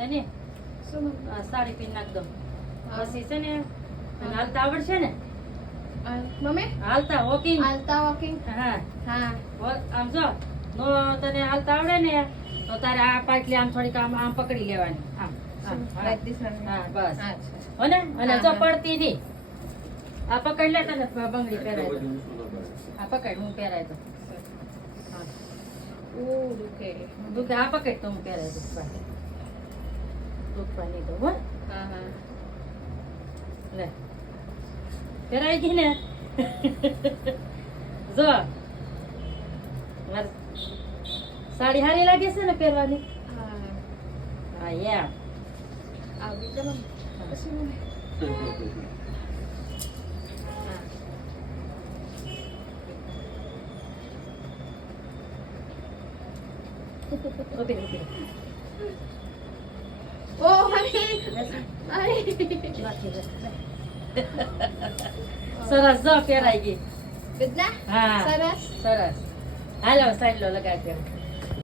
છે ને શું સાડી પીન નાખ દો પછી છે ને હાલતા આવડશે ને? મમ્મી? હાલતા વોકિંગ હાલતા વોકિંગ હા. હા. આમ જો નો તને હાલતા આવડે ને તો તારે આ પાટલી આમ થોડીક આમ આમ પકડી લેવાની. આમ હા. હા બસ. અચ્છા. હો ને? અને જો પડતી નહીં આ પકડ લે તને બંગડી પહેરાય આ પકડ હું પહેરાય તો. હા. ઓહ, દુખે. દુખે આ પકડ તો હું પહેરાય દઉં પાછી. દુખવા નહીં દઉં હો હા, હા. લે પહેરાઈ ગઈ ને જો મારે સાડી હારી લાગે છે ને પહેરવાની હા. હા યા આવી ચાલો. પછી મમ્મી. હા. સરસ જો પહેરાઈ ગઈ. હા. સરસ. સરસ. હાલો સાઈડ લો લગાડજો.